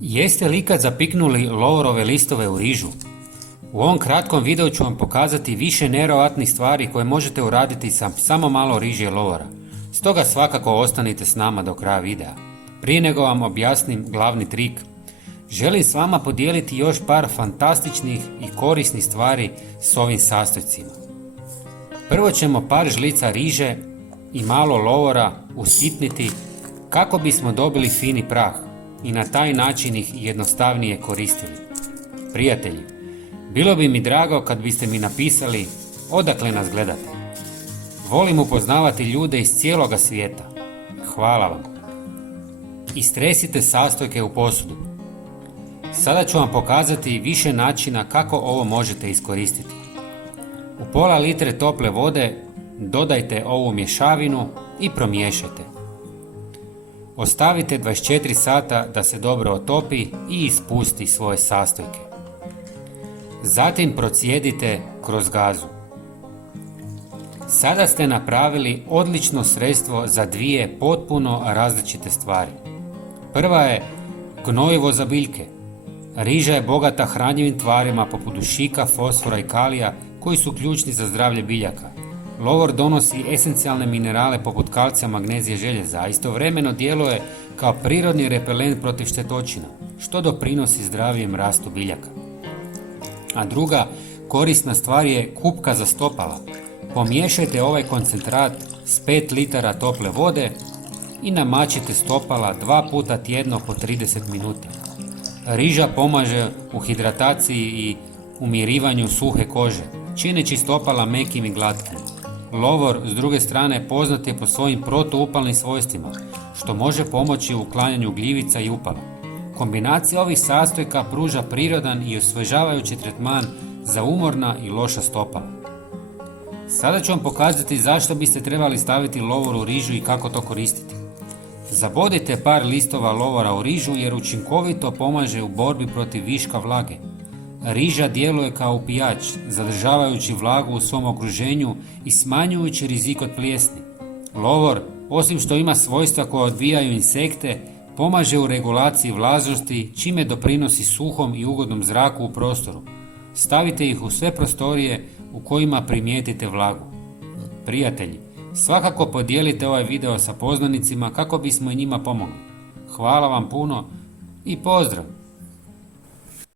Jeste li ikad zapiknuli lovorove listove u rižu? U ovom kratkom videu ću vam pokazati više nevjerojatnih stvari koje možete uraditi sa samo malo riže i lovora. Stoga svakako ostanite s nama do kraja videa. Prije nego vam objasnim glavni trik, želim s vama podijeliti još par fantastičnih i korisnih stvari s ovim sastojcima. Prvo ćemo par žlica riže i malo lovora usitniti kako bismo dobili fini prah i na taj način ih jednostavnije koristili. Prijatelji, bilo bi mi drago kad biste mi napisali odakle nas gledate. Volim upoznavati ljude iz cijeloga svijeta. Hvala vam. Istresite sastojke u posudu. Sada ću vam pokazati više načina kako ovo možete iskoristiti. U pola litre tople vode dodajte ovu mješavinu i promiješajte. Ostavite 24 sata da se dobro otopi i ispusti svoje sastojke. Zatim procijedite kroz gazu. Sada ste napravili odlično sredstvo za dvije potpuno različite stvari. Prva je gnojivo za biljke. Riža je bogata hranjivim tvarima poput dušika, fosfora i kalija koji su ključni za zdravlje biljaka. Lovor donosi esencijalne minerale poput kalcija, magnezija i željeza, a istovremeno djeluje kao prirodni repelent protiv štetočina, što doprinosi zdravijem rastu biljaka. A druga korisna stvar je kupka za stopala. Pomiješajte ovaj koncentrat s 5 litara tople vode i namačite stopala 2 puta tjedno po 30 minuta. Riža pomaže u hidrataciji i umirivanju suhe kože, čineći stopala mekim i glatkim. Lovor, s druge strane, poznat je po svojim protuupalnim svojstvima, što može pomoći u uklanjanju gljivica i upala. Kombinacija ovih sastojka pruža prirodan i osvežavajući tretman za umorna i loša stopala. Sada ću vam pokazati zašto biste trebali staviti lovor u rižu i kako to koristiti. Zabodite par listova lovora u rižu jer učinkovito pomaže u borbi protiv viška vlage. Riža djeluje kao upijač, zadržavajući vlagu u svom okruženju i smanjujući rizik od plijesni. Lovor, osim što ima svojstva koja odbijaju insekte, pomaže u regulaciji vlažnosti, čime doprinosi suhom i ugodnom zraku u prostoru. Stavite ih u sve prostorije u kojima primijetite vlagu. Prijatelji, svakako podijelite ovaj video sa poznanicima kako bismo i njima pomogli. Hvala vam puno i pozdrav!